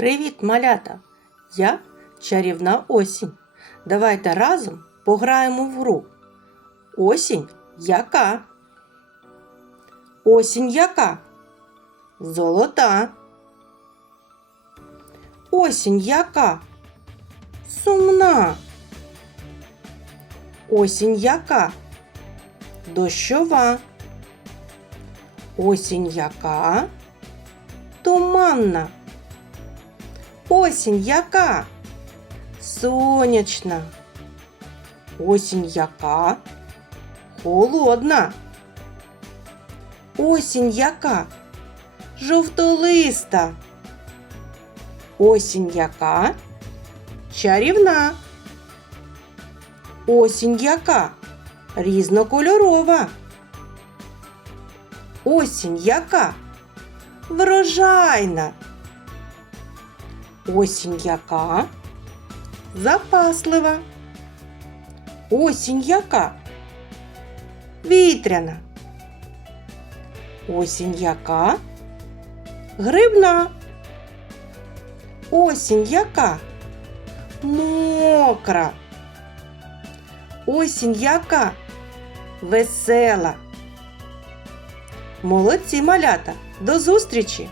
Привіт, малята! Я чарівна осінь. Давайте разом пограємо в гру. Осінь яка? Осінь яка? Золота. Осінь яка? Сумна. Осінь яка? Дощова. Осінь яка? Туманна. Осінь яка? Сонячна. Осінь яка? Холодна. Осінь яка? Жовтолиста. Осінь яка? Чарівна. Осінь яка? Різнокольорова. Осінь яка? Врожайна. Осінь яка? Запаслива. Осінь яка? Вітряна. Осінь яка? Грибна. Осінь яка? Мокра. Осінь яка? Весела. Молодці малята. До зустрічі!